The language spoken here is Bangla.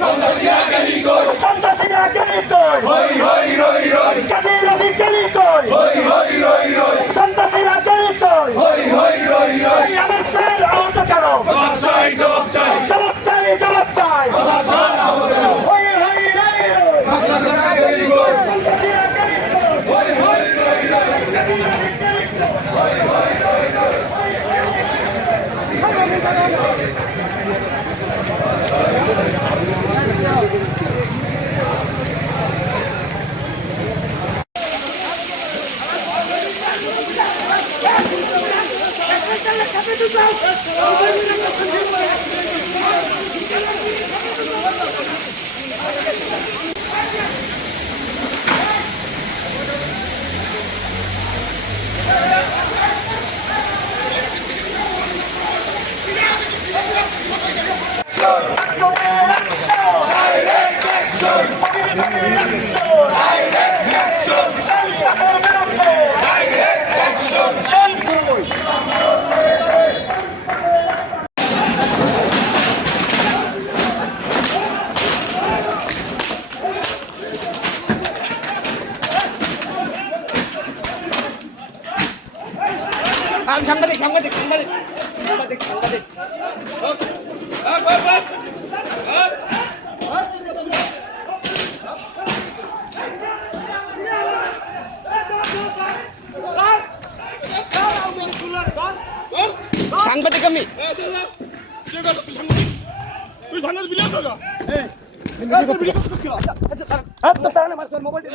সন্ত্রাসীরা গেলি কই সন্ত্রাসীরা গেলি কই হই হই রই রই কাদের রবি গেলি কই হই হই রই রই সন্ত্রাসীরা গেলি কই হই হই রই রই আমার স্যার আহত কেন জবাব চাই জবাব চাই জবাব চাই জবাব চাই আমার স্যার আহত কেন হই হই রই রই সন্ত্রাসীরা গেলি কই সন্ত্রাসীরা গেলি কই হই হই রই রই কাদের রবি গেলি কই হই হই রই রই সাংবাদিক আমি তুই সাংবাদিক ভিডিও কর মোবাইল